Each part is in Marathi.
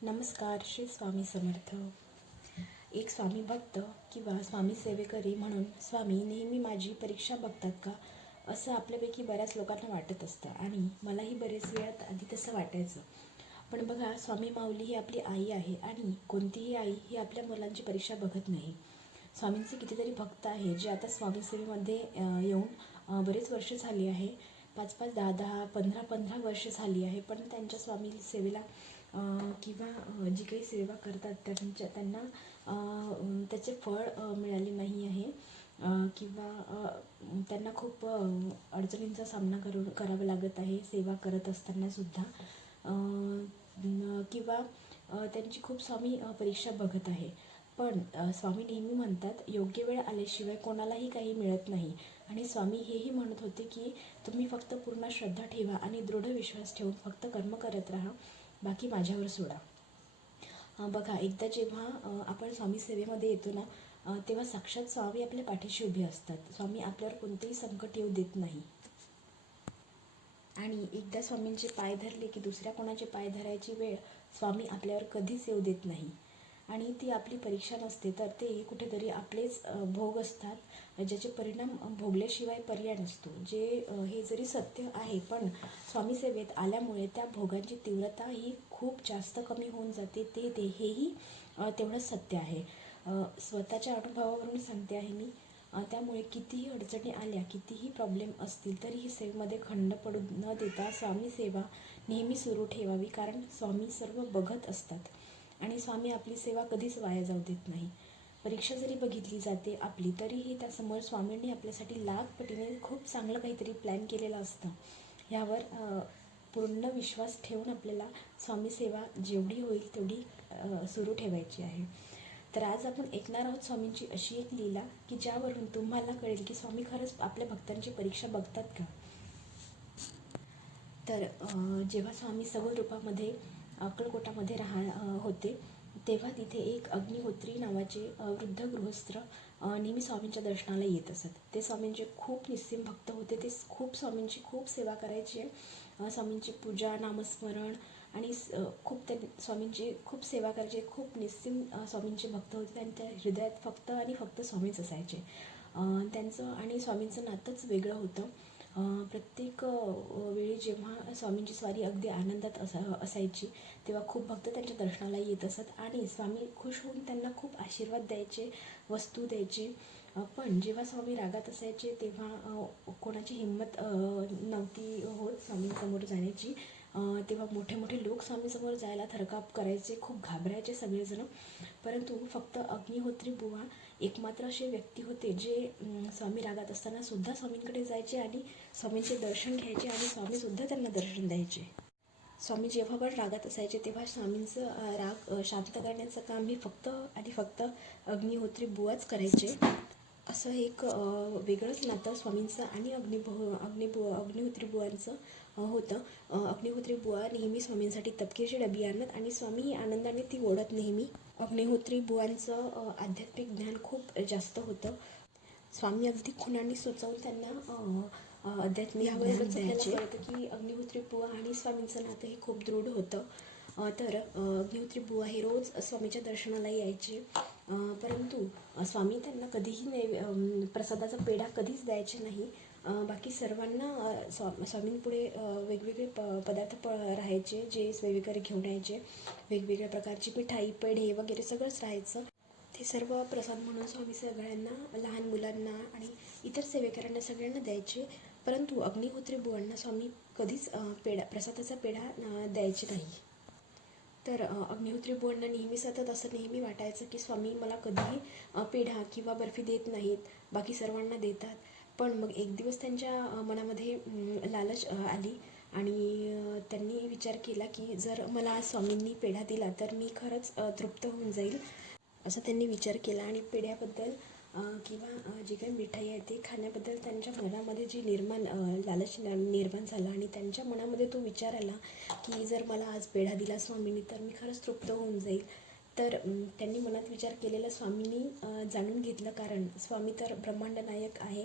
नमस्कार. श्री स्वामी समर्थ. एक स्वामी भक्त किंवा स्वामी सेवेकरी म्हणून स्वामी नेहमी माझी परीक्षा बघतात का, असं आपल्यापैकी बऱ्याच लोकांना वाटत असतं आणि मलाही बरेच वेळात आधी तसं वाटायचं. पण बघा, स्वामी माऊली ही आपली आई आहे आणि कोणतीही आई ही आपल्या मुलांची परीक्षा बघत नाही. स्वामींचे कितीतरी भक्त आहे जे आता स्वामी सेवेमध्ये येऊन बरेच वर्ष झाली आहे. 5-5, 10-10, 15-15 वर्ष झाली आहे. पण त्यांच्या स्वामी सेवेला किंवा जी काही सेवा करतात त्यांना त्याचे फळ मिळाले नाही आहे किंवा त्यांना खूप अडचणींचा सामना करावा लागत आहे सेवा करत असतानासुद्धा, किंवा त्यांची खूप स्वामी परीक्षा बघत आहे. पण स्वामी नेहमी म्हणतात, योग्य वेळ आल्याशिवाय कोणालाही काही मिळत नाही. आणि स्वामी हेही म्हणत होते की तुम्ही फक्त पूर्ण श्रद्धा ठेवा आणि दृढ विश्वास ठेवून फक्त कर्म करत राहा, बाकी माझ्यावर सोडा. बघा, एकदा जेव्हा आपण स्वामी सेवेमध्ये येतो ना, तेव्हा साक्षात स्वामी आपल्या पाठीशी उभे असतात. स्वामी आपल्यावर कोणतेही संकट येऊ देत नाही. आणि एकदा स्वामींचे पाय धरले की दुसऱ्या कोणाचे पाय धरायची वेळ स्वामी आपल्यावर कधीच येऊ देत नाही. आणि ती आपली परीक्षा नसते, तर ते कुठेतरी आपलेच भोग असतात, ज्याचे परिणाम भोगल्याशिवाय पर्याय नसतो. हे जरी सत्य आहे, पण स्वामी सेवेत आल्यामुळे त्या भोगांची तीव्रता ही खूप जास्त कमी होऊन जाते. हेही तेवढंच सत्य आहे. स्वतःच्या अनुभवावरून सांगते आहे मी. त्यामुळे कितीही अडचणी आल्या, कितीही प्रॉब्लेम असतील, तरीही सेवेमध्ये खंड पडू न देता स्वामी सेवा नेहमी सुरू ठेवावी. कारण स्वामी सर्व बघत असतात आणि स्वामी आपली सेवा कधीच वाया जाऊ देत नाही. परीक्षा जरी बघितली जाते आपली, तरीही त्यासमोर स्वामींनी आपल्यासाठी लाख पटीने खूप चांगलं काहीतरी प्लॅन केलेलं असतं. ह्यावर पूर्ण विश्वास ठेवून आपल्याला स्वामी सेवा जेवढी होईल तेवढी सुरू ठेवायची आहे. तर आज आपण ऐकणार आहोत स्वामींची अशी एक लीला की ज्यावरून तुम्हाला कळेल की स्वामी खरंच आपल्या भक्तांची परीक्षा बघतात का. तर जेव्हा स्वामी सगुण रूपामध्ये अक्कलकोटामध्ये होते, तेव्हा तिथे एक अग्निहोत्री नावाचे वृद्ध गृहस्थ नेहमी स्वामींच्या दर्शनाला येत असत. ते स्वामींचे खूप निस्सीम भक्त होते. ते खूप स्वामींची खूप सेवा करायचे. स्वामींची पूजा, नामस्मरण आणि खूप स्वामींची खूप सेवा करायचे. खूप निस्सीम स्वामींचे भक्त होते. त्यांच्या हृदयात फक्त आणि फक्त स्वामीच असायचे. त्यांचं आणि स्वामींचं नातंच वेगळं होतं. प्रत्येक वेळी जेव्हा स्वामींची स्वारी अगदी आनंदात असायची, तेव्हा खूप भक्त त्यांच्या दर्शनाला येत असत आणि स्वामी खुश होऊन त्यांना खूप आशीर्वाद द्यायचे, वस्तू द्यायचे. पण जेव्हा स्वामी रागात असायचे तेव्हा कोणाची हिंमत नव्हती होत स्वामींसमोर जाण्याची. तेव्हा मोठे मोठे लोक स्वामींसमोर जायला थरकाप करायचे, खूप घाबरायचे सगळेजण. परंतु फक्त अग्निहोत्री बुवा एकमात्र असे व्यक्ती होते जे स्वामी रागात असताना सुद्धा स्वामींकडे जायचे आणि स्वामींचे दर्शन घ्यायचे आणि स्वामीसुद्धा त्यांना दर्शन द्यायचे. स्वामी जेव्हा पण रागात असायचे तेव्हा स्वामींचं राग शांत करण्याचं काम हे फक्त आणि फक्त अग्निहोत्री बुवाच करायचे. असं एक वेगळंच नातं स्वामींचं आणि अग्निहोत्री बुवांचं होतं. अग्निहोत्री बुवा नेहमी स्वामींसाठी तपकीरची डबी आणत आणि स्वामीही आनंदाने ती ओढत नेहमी. अग्निहोत्री बुवांचं आध्यात्मिक ज्ञान खूप जास्त होतं. स्वामी अगदी खुणांनी सुचवून त्यांना आध्यात्मिक ज्ञान द्यायचे. की अग्निहोत्री बुवा आणि स्वामींचं नातं हे खूप दृढ होतं. तर अग्निहोत्री बुवा हे रोज स्वामीच्या दर्शनाला यायचे. परंतु स्वामी त्यांना कधीही प्रसादाचा पेढा कधीच द्यायचे नाही. बाकी सर्वांना स्वामींपुढे वेगवेगळे पदार्थ राहायचे जे सेवेकरी घेऊन यायचे. वेगवेगळ्या प्रकारची मिठाई, पेढे वगैरे सगळंच राहायचं. ते सर्व प्रसाद म्हणून स्वामी सगळ्यांना, लहान मुलांना आणि इतर सेवेकऱ्यांना सगळ्यांना द्यायचे. परंतु अग्निहोत्री बुवांना स्वामी कधीच प्रसादाचा पेढा द्यायचे नाही. तर अग्निहोत्री बुवांना नेहमी सतत असं नेहमी वाटायचं की स्वामी मला कधीही पेढा किंवा बर्फी देत नाहीत, बाकी सर्वांना देतात. पण मग एक दिवस त्यांच्या मनामध्ये लालच आली आणि त्यांनी विचार केला की जर मला आज स्वामींनी पेढा दिला तर मी खरंच तृप्त होऊन जाईल, असं त्यांनी विचार केला. आणि पेढ्याबद्दल किंवा जी काही मिठाई आहे ते खाण्याबद्दल त्यांच्या मनामध्ये जी लालच निर्माण झाला आणि त्यांच्या मनामध्ये तो विचार आला की जर मला आज पेढा दिला स्वामींनी तर मी खरंच तृप्त होऊन जाईल. तर त्यांनी मनात विचार केलेला स्वामींनी जाणून घेतलं, कारण स्वामी तर ब्रह्मांड नायक आहे,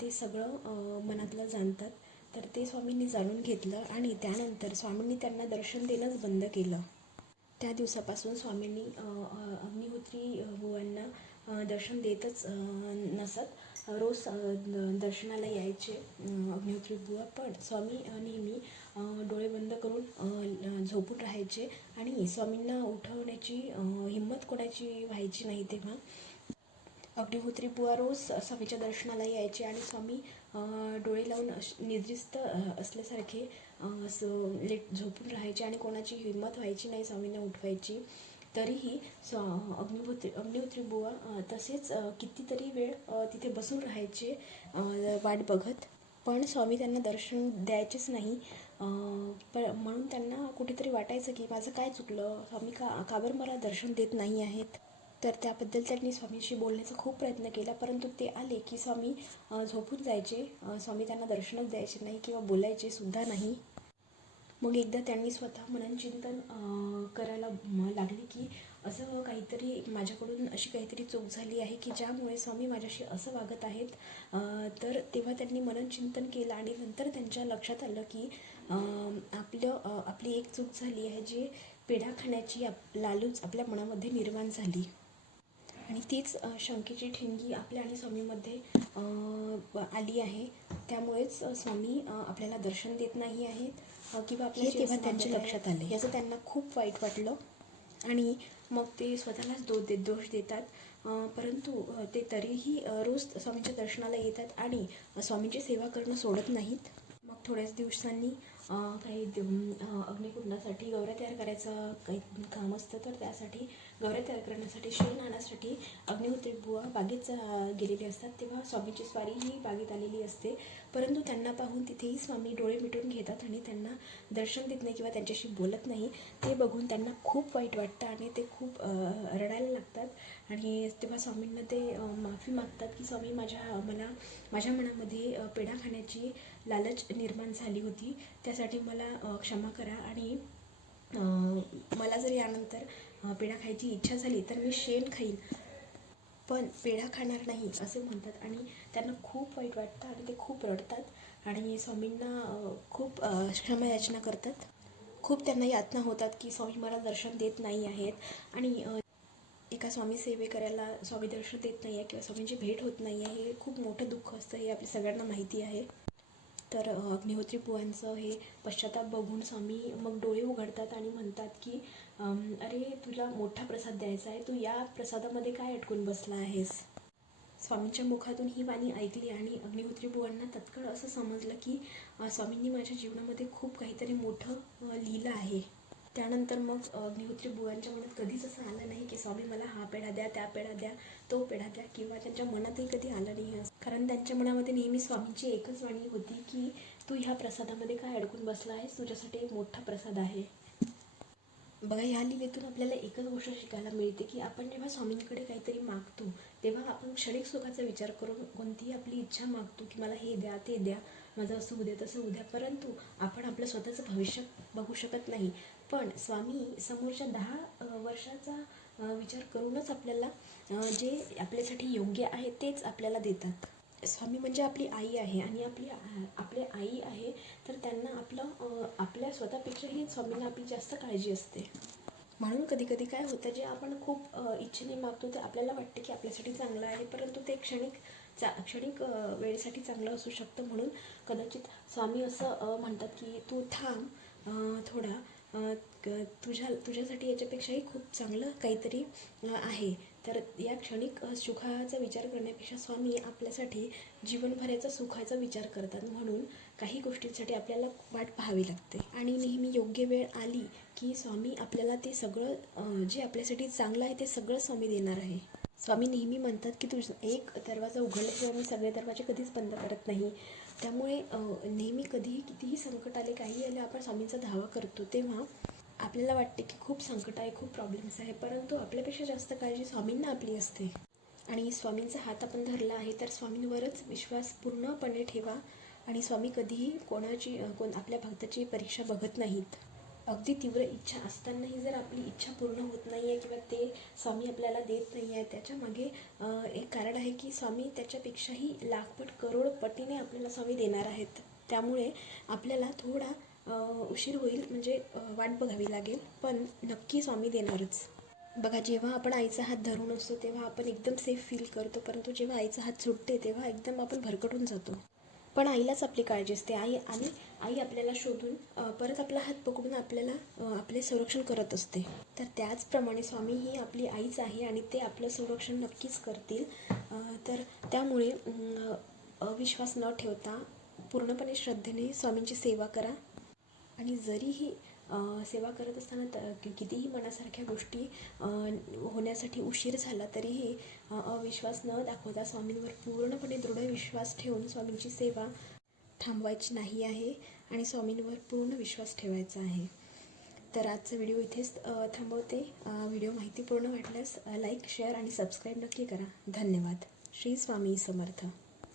ते सगळं मनातलं जाणतात. तर ते स्वामींनी जाणून घेतलं आणि त्यानंतर स्वामींनी त्यांना दर्शन देणंच बंद केलं. त्या दिवसापासून स्वामींनी अग्निहोत्री बुवांना दर्शन देतच नसत. रोज दर्शनाला यायचे अग्निहोत्री बुवा, पण स्वामी नेहमी डोळे बंद करून झोपून राहायचे आणि स्वामींना उठवण्याची हिंमत कोणाची व्हायची नाही. तेव्हा अग्निहोत्री बुवा रोज स्वामीच्या दर्शनाला यायचे आणि स्वामी डोळे लावून निद्रिस्त असल्यासारखे लेट झोपून राहायचे आणि कोणाची हिंमत व्हायची नाही स्वामींना उठवायची. तरीही अग्निहोत्री बुवा तसेच कितीतरी वेळ तिथे बसून राहायचे वाट बघत, पण स्वामी त्यांना दर्शन द्यायचेच नाही. म्हणून त्यांना कुठेतरी वाटायचं की माझं काय चुकलं, स्वामी का बरं मला दर्शन देत नाही आहेत. तर त्याबद्दल त्यांनी स्वामींशी बोलण्याचा खूप प्रयत्न केला, परंतु ते आले की स्वामी झोपून जायचे. स्वामी त्यांना दर्शनच द्यायचे नाही किंवा बोलायचे सुद्धा नाही. मग एकदा त्यांनी स्वतः मननचिंतन करायला लागले की असं काहीतरी माझ्याकडून अशी काहीतरी चूक झाली आहे की ज्यामुळे स्वामी माझ्याशी असं वागत आहेत. तर तेव्हा त्यांनी मननचिंतन केलं आणि नंतर त्यांच्या लक्षात आलं की आपली एक चूक झाली आहे, जी पेढा खाण्याची लालूच आपल्या मनामध्ये निर्माण झाली आणि तीच शंकेची ठिणगी आपल्या आणि स्वामीमध्ये आली आहे. त्यामुळेच स्वामी आपल्याला दर्शन देत नाही आहेत किंवा आपल्या तेव्हा त्यांच्या लक्षात आले. याचं त्यांना खूप वाईट वाटलं आणि मग ते स्वतःलाच दोष देतात. परंतु ते तरीही रोज स्वामींच्या दर्शनाला येतात आणि स्वामींची सेवा करणं सोडत नाहीत. मग थोड्याच दिवसांनी काही अग्निकुंडासाठी गौऱ्या तयार करायचं काही काम असतं, तर त्यासाठी गौऱ्या तयार करण्यासाठी शेण आणण्यासाठी अग्निहोत्री बुवा बागेत गेलेले असतात. तेव्हा स्वामीची स्वारी ही बागेत आलेली असते, परंतु त्यांना पाहून तिथेही स्वामी डोळे मिटून घेतात आणि त्यांना दर्शन देत नाही किंवा त्यांच्याशी बोलत नाही. ते बघून त्यांना खूप वाईट वाटतं आणि ते खूप रडायला लागतात आणि तेव्हा स्वामींना ते माफी मागतात की स्वामी माझ्या मनामध्ये पेढा खाण्याची लालच निर्माण झाली होती, त्यासाठी मला क्षमा करा आणि मला जर यानंतर पेढा खायची इच्छा झाली तर मी शेण खाईन, पण पेढा खाणार नाही असे म्हणतात. आणि त्यांना खूप वाईट वाटतं आणि ते खूप रडतात आणि स्वामींना खूप क्षमायाचना करतात. खूप त्यांना यातना होतात की स्वामी मला दर्शन देत नाही आहेत आणि एका स्वामी सेवेकऱ्याला स्वामी दर्शन देत नाही आहे किंवा स्वामींची भेट होत नाही आहे, हे खूप मोठं दुःख असतं, हे आपल्या सगळ्यांना माहिती आहे. तर अग्निहोत्री बुवांचं हे पश्चाताप बघून स्वामी मग डोळे उघडतात आणि म्हणतात की अरे तुला मोठा प्रसाद द्यायचा आहे, तू या प्रसादामध्ये काय अटकून बसला आहेस. स्वामींच्या मुखातून ही वाणी ऐकली आणि अग्निहोत्री बुवांना तत्काळ असं समजलं की स्वामींनी माझ्या जीवनामध्ये खूप काहीतरी मोठं लिहिलं आहे. त्यानंतर मग अग्निहोत्री बुवांच्या मनात कधीच असं आलं नाही की स्वामी मला हा पेढा द्या, त्या पेढा द्या, तो पेढा द्या, किंवा त्यांच्या मनातही कधी आलं नाही. कारण त्यांच्या मनामध्ये नेहमी स्वामींची एकच वाणी होती की तू ह्या प्रसादामध्ये काय अडकून बसला आहेस, तुझ्यासाठी एक मोठा प्रसाद आहे. बघा, ह्या लीलेतून आपल्याला एकच गोष्ट शिकायला मिळते की आपण जेव्हा स्वामींकडे काहीतरी मागतो तेव्हा आपण क्षणिक सुखाचा विचार करून कोणतीही आपली इच्छा मागतो की मला हे द्या, ते द्या, माझं असं उद्या तसं उद्या, परंतु आपण आपलं स्वतःचं भविष्य बघू शकत नाही. पण स्वामी समोरच्या 10 वर्षाचा विचार करूनच आपल्याला जे आपल्यासाठी योग्य आहे तेच आपल्याला देतात. स्वामी म्हणजे आपली आई आहे आणि आपली आई आहे, तर त्यांना आपल्या स्वतःपेक्षाही स्वामींना आपली जास्त काळजी असते. म्हणून कधी कधी काय होतं, जे आपण खूप इच्छेने मागतो ते आपल्याला वाटते की आपल्यासाठी चांगलं आहे, परंतु ते क्षणिक वेळेसाठी चांगलं असू शकतं. म्हणून कदाचित स्वामी असं म्हणतात की तू थांब थोडा, तुझ्यासाठी याच्यापेक्षाही खूप चांगलं काहीतरी आहे. तर या क्षणिक सुखाचा विचार करण्यापेक्षा स्वामी आपल्यासाठी जीवनभराचा सुखाचा विचार करतात. म्हणून काही गोष्टींसाठी आपल्याला वाट पाहावी लागते आणि नेहमी योग्य वेळ आली की स्वामी आपल्याला ते सगळं जे आपल्यासाठी चांगलं आहे ते सगळं स्वामी देणार आहे. स्वामी नेहमी म्हणतात की एक दरवाजा उघडल्याशिवाय मी सगळे दरवाजे कधीच बंद करत नाही. त्यामुळे नेहमी कधीही कितीही संकट आले, काही आले, आपण स्वामींचा धावा करतो तेव्हा आपल्याला वाटते की खूप संकट आहे, खूप प्रॉब्लेम्स आहे, परंतु आपल्यापेक्षा जास्त काळजी स्वामींना आपली असते. आणि स्वामींचा हात आपण धरला आहे तर स्वामींवरच विश्वास पूर्णपणे ठेवा आणि स्वामी कधीही आपल्या भक्ताची परीक्षा बघत नाहीत. अगदी तीव्र इच्छा असतानाही जर आपली इच्छा पूर्ण होत नाही आहे किंवा ते स्वामी आपल्याला देत नाही आहे, त्याच्या मागे एक कारण आहे की स्वामी त्याच्यापेक्षाही लाखपट करोडपटीने आपल्याला स्वामी देणार आहेत. त्यामुळे आपल्याला थोडा उशीर होईल म्हणजे वाट बघावी लागेल, पण नक्की स्वामी देणारच. बघा, जेव्हा आपण आईचा हात धरून असतो तेव्हा आपण एकदम सेफ फील करतो, परंतु जेव्हा आईचा हात सुटते तेव्हा एकदम आपण भरकटून जातो. पण आईलाच आपली काळजी असते. आई आपल्याला शोधून परत आपला हात पकडून आपल्याला आपले संरक्षण करत असते. तर त्याचप्रमाणे स्वामी ही आपली आईच आहे आणि ते आपलं संरक्षण नक्कीच करतील. तर त्यामुळे अविश्वास न ठेवता पूर्णपणे श्रद्धेने स्वामींची सेवा करा. आणि जरीही सेवा करत असताना कितीही मनासारख्या गोष्टी होण्यासाठी उशीर झाला तरीही अविश्वास न दाखवता स्वामींवर पूर्णपणे दृढ विश्वास ठेवून स्वामींची सेवा थांबवायची नाही आहे आणि स्वामींवर पूर्ण विश्वास ठेवायचा आहे. तर आजचा व्हिडिओ इथेच थांबवते. व्हिडिओ माहितीपूर्ण वाटल्यास लाईक, शेअर आणि सबस्क्राईब नक्की करा. धन्यवाद. श्री स्वामी समर्थ.